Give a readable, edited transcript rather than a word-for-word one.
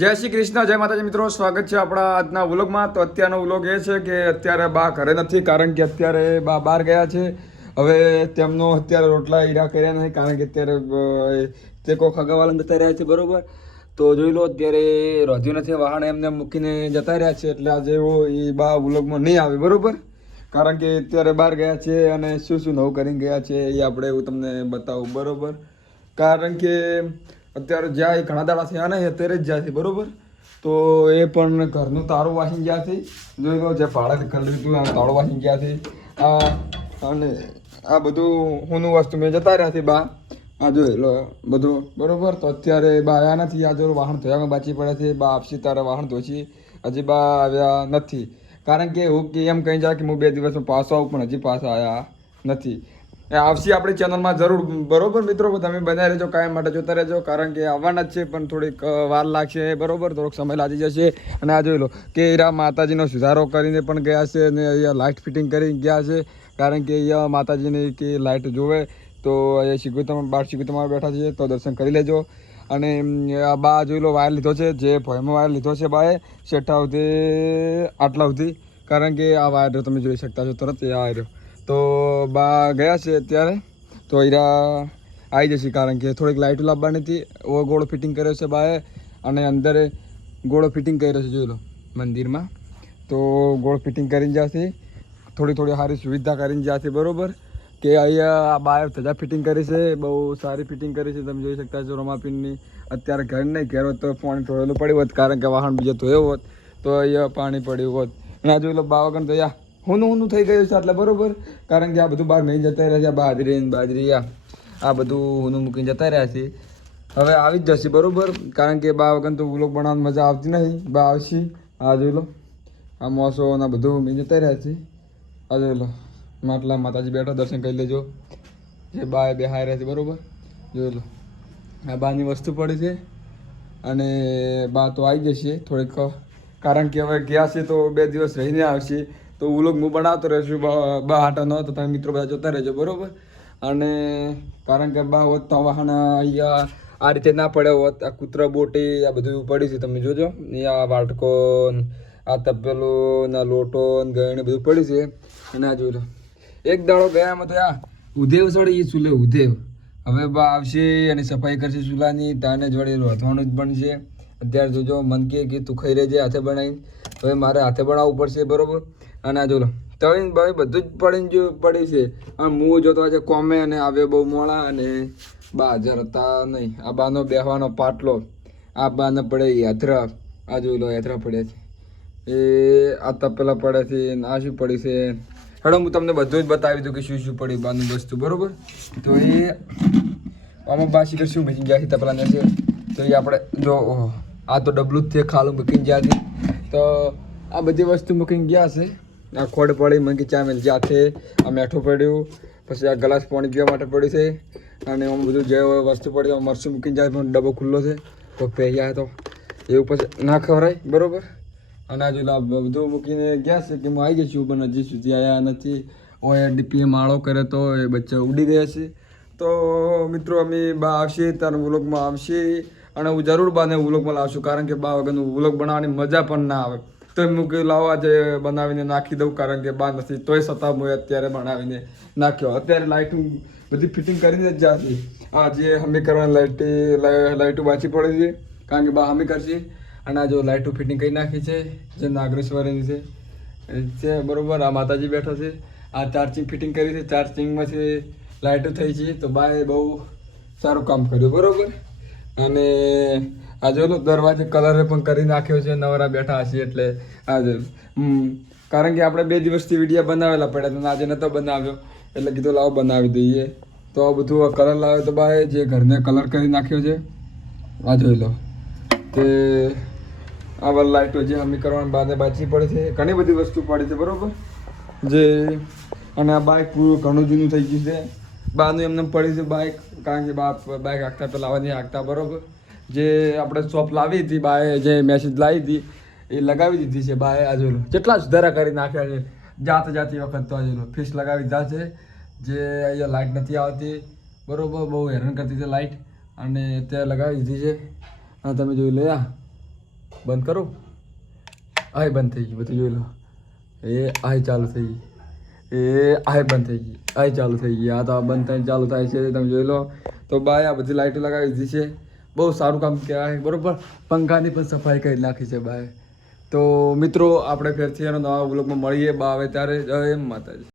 જય શ્રી કૃષ્ણ, જય માતાજી મિત્રો. સ્વાગત છે આપણા આજના વ્લોગમાં. તો અત્યારનો વ્લોગ એ છે કે અત્યારે બા ઘરે નથી, કારણ કે અત્યારે બા બહાર ગયા છે. હવે તેમનો અત્યારે રોટલા હીરા કર્યા નથી, કારણ કે અત્યારે તે કોક હગાવાલા જતા રહ્યા છે, બરોબર. તો જોઈ લો, અત્યારે રોધ્યું નથી, વાહન એમને મૂકીને જતા રહ્યા છે, એટલે આજે એ બા વ્લોગમાં નહીં આવે, બરોબર. કારણ કે અત્યારે બહાર ગયા છે અને શું શું નવું કરીને ગયા છે એ આપણે એવું તમને બતાવું, બરોબર. કારણ કે અત્યારે જ્યાં એ ઘણા દાડા થયા ને અત્યારે જ જાય છે, બરોબર. તો એ પણ ઘરનું તાળું વાસી ગયા છે. જોઈ લો, જે ભાડે કરી લીધું આ તાળું વાસી ગયા છે. અને આ બધું હુંનું વસ્તુ મેં જતા રહ્યા છે બા. આ જોઈ લો બધું, બરોબર. તો અત્યારે બા આવ્યા નથી. આ જો વાહન ધોવામાં બાચી પડે છે. બા આપસી તારે વાહન ધોછી, હજી બા આવ્યા નથી. કારણ કે હું કે એમ કહી જાય કે હું 2 દિવસમાં પાછો આવું, પણ હજી પાછા આવ્યા નથી. એ આવશે આપણી ચેનલમાં જરૂર, બરોબર મિત્રો. તમે બનાવી રહેજો, કાયમ માટે જોતા રહેજો, કારણ કે આવવાના જ છે, પણ થોડીક વાર લાગશે, બરોબર. થોડોક સમય લાગી જશે. અને આ જોઈ લો કે હીરા માતાજીનો સુધારો કરીને પણ ગયા છે, અને અહીંયા લાઇટ ફિટિંગ કરી ગયા છે, કારણ કે અહીંયા માતાજીની કે લાઇટ જોવે તો અહીંયા શીખુતમાં બાર શીખુતમાં બેઠા છે, તો દર્શન કરી લેજો. અને આ બા જોઈ લો વાયર લીધો છે, જે ભોયમાં વાયર લીધો છે બાએ શેઠા સુધી આટલા સુધી, કારણ કે આ વાયર તમે જોઈ શકતા છો તરત એ વાયર. તો બા ગયા છે અત્યારે, તો હીરા આવી જશે, કારણ કે થોડીક લાઇટો લાવવાની હતી. ઓ ગોળો ફિટિંગ કર્યો છે બાએ, અને અંદર ગોળો ફિટિંગ કર્યો છે, જોઈ લો મંદિરમાં. તો ગોળ ફિટિંગ કરીને જશે, થોડી સારી સુવિધા કરીને જશે, બરોબર. કે અહીંયા આ બાએ ધજા ફિટિંગ કરી છે, બહુ સારી ફિટિંગ કરી છે, તમે જોઈ શકતા છો. રમાપીનની અત્યારે ઘર નહીં, ઘેર હોત તો પાણી ઢોળેલું પડ્યું હોત, કારણ કે વાહન બીજો ધોયો હોત તો અહીંયા પાણી પડ્યું હોત. અને આ જોઈ લો બા વગર તો હુંનું થઈ ગયું છે, એટલે બરોબર. કારણ કે આ બધું બહાર નહીં જતા રહ્યા છે, બાજરી આ બધું હુંનું મૂકીને જતા રહ્યા છે. હવે આવી જ જશે, બરોબર. કારણ કે બા વગર તો વ્લોગ બનાવવાની મજા આવતી નહીં. બા આવશે. આ જોઈ લો આ મોસો ને બધું મેં જતા રહ્યા છે. આ જોઈ લો માટલા માતાજી બેઠા, દર્શન કરી લેજો. જે બા એ બેહાઈ રહ્યા છે, બરોબર. જોઈ લો આ બાની વસ્તુ પડી છે, અને બા તો આવી જશે થોડીક, કારણ કે હવે ગયા છે તો 2 દિવસ રહીને આવશે. તો વ્લોગ હું બનાવતો રહીશું. બા હાટા ન તો તમે મિત્રો બધા જોતા રહેજો, બરોબર. અને કારણ કે બા હોત તો વાહન અહીંયા આ રીતે ના પડ્યો હોત. આ કૂતરા બોટી આ બધું પડી છે, તમે જોજો. આ વાટકો, આ તપેલું ના લોટો ગયણે બધું પડી છે. અને આ જોઈ લો એક દાડો ગયામાં તો ઉધેવ સડી એ ચૂલે ઉધેવ. હવે બા આવશે અને સફાઈ કરશે ચૂલાની, તાને જ વળી રોધવાનું જ બનશે. અત્યારે જોજો મન કે તું ખાઈ રહેજે હાથે બનાવીને, હવે મારે હાથે બનાવવું પડશે, બરોબર. અને આ જોલો તવીને ભાઈ બધું જ પડી છે. અને હું જોતો આજે કોમે અને આવ્યો બહુ મોડા, અને બા હાજર હતા નહીં. આ બાનો બેહવાનો પાટલો, આ બાને પડે યાત્રા, આ જોઈ લો યાત્રા પડ્યા છે. એ આ તપેલા પડે છે, આ શું પડી છે. હેડો હું તમને બધું જ બતાવી દઉં કે શું શું પડી બાનું વસ્તુ, બરોબર. તો એ આમાં બા શીખર શું મૂકીને ગયા છે તપેલા છે. તો એ આપણે જો આ તો ડબલું જ છે, ખાલું મૂકીને ગયા છે. તો આ બધી વસ્તુ મૂકીને ગયા છે. આ ખોડ પડી મંકી ચા મેં જાતે, આ મેઠું પડ્યું, પછી આ ગ્લાસ પાણી પીવા માટે પડ્યું છે. અને આમ બધું જે વસ્તુ પડી મરચું મૂકીને જાય, પણ ડબ્બો ખુલ્લો છે તો પહેર્યા તો એવું પછી ના ખવરાય, બરોબર. અને આ જો બધું મૂકીને ગયા છે કે હું આવી જઈશું, પણ હજી સુધી આવ્યા નથી. ઓય ડીપીએ માળો કરે તો એ બચ્ચા ઉડી રહ્યા છે. તો મિત્રો અમે બા આવશે ત્યારે વ્લોગમાં આવશે, અને હું જરૂર બાને વ્લોગમાં લાવશું, કારણ કે બા વગરનું વ્લોગ બનાવવાની મજા પણ ના આવે. તો હું કહ્યું લાવો આજે બનાવીને નાખી દઉં, કારણ કે બા નથી, તોય છતાં હું અત્યારે બનાવીને નાખ્યો. અત્યારે લાઇટું બધી ફિટિંગ કરીને જ જાતી. આ જે હમી કરવાની લાઇટો બાચી પડી છે, કારણ કે બા હમી કરશે. અને આ જો લાઇટો ફિટિંગ કરી નાખી છે, જે નાગરેશ્વરીની છે, બરોબર. આ માતાજી બેઠા છે. આ ચાર્જિંગ ફિટિંગ કરી છે, ચાર્જિંગમાંથી લાઇટો થઈ છે. તો બાએ બહુ સારું કામ કર્યું, બરોબર. અને આ જો દરવાજે કલર પણ કરી નાખ્યો છે, નવરા બેઠા હશે એટલે. આજે કારણ કે આપણે 2 દિવસથી વિડીયો બનાવેલા પડ્યા હતા, આજે નહોતો બનાવ્યો, એટલે કીધું લાવો બનાવી દઈએ. તો આ બધું કલર લાવ્યો તો બાએ જે ઘરને કલર કરી નાખ્યો છે. આ જોઈ લો તે આ લાઇટો જે અમે કરવાની બાને બાચી પડે છે, ઘણી બધી વસ્તુ પડી છે, બરોબર. જે અને આ બાઇક ઘણું જૂનું થઈ ગયું છે. બાનું એમને પડી છે બાઇક, કારણ કે બાઇક હાંકતા પહેલાં આવવા નહીં હાંકતા, બરોબર. જે આપણે શોપ લાવી હતી બાએ, જે મેસેજ લાવી હતી એ લગાવી દીધી છે બાએ. આ જોઈ લો કેટલા સુધારા કરી નાખ્યા છે. જાતી વખત તો આ જોઈ લો ફીસ લગાવી દીધા છે. જે અહીંયા લાઇટ નથી આવતી, બરોબર, બહુ હેરાન કરતી છે લાઇટ, અને તે લગાવી દીધી છે. હા તમે જોઈ લો બંધ કરો. આય બંધ થઈ ગઈ, બધું જોઈ લો. એ આય ચાલુ થઈ ગઈ, એ આય બંધ થઈ ગઈ, આય ચાલુ થઈ ગઈ. આ તો બંધ થઈને ચાલુ થાય છે, તમે જોઈ લો. તો બાય આ બધી લાઈટો લગાવી દીધી છે, બહુ સારું કામ કહેવાય. બરોબર, પંખાની પણ સફાઈ કરી નાખી છે બાય. તો મિત્રો આપણે ફેરથી એનો નવા વ્લોગમાં મળીએ. બા આવે ત્યારે જય માતાજી.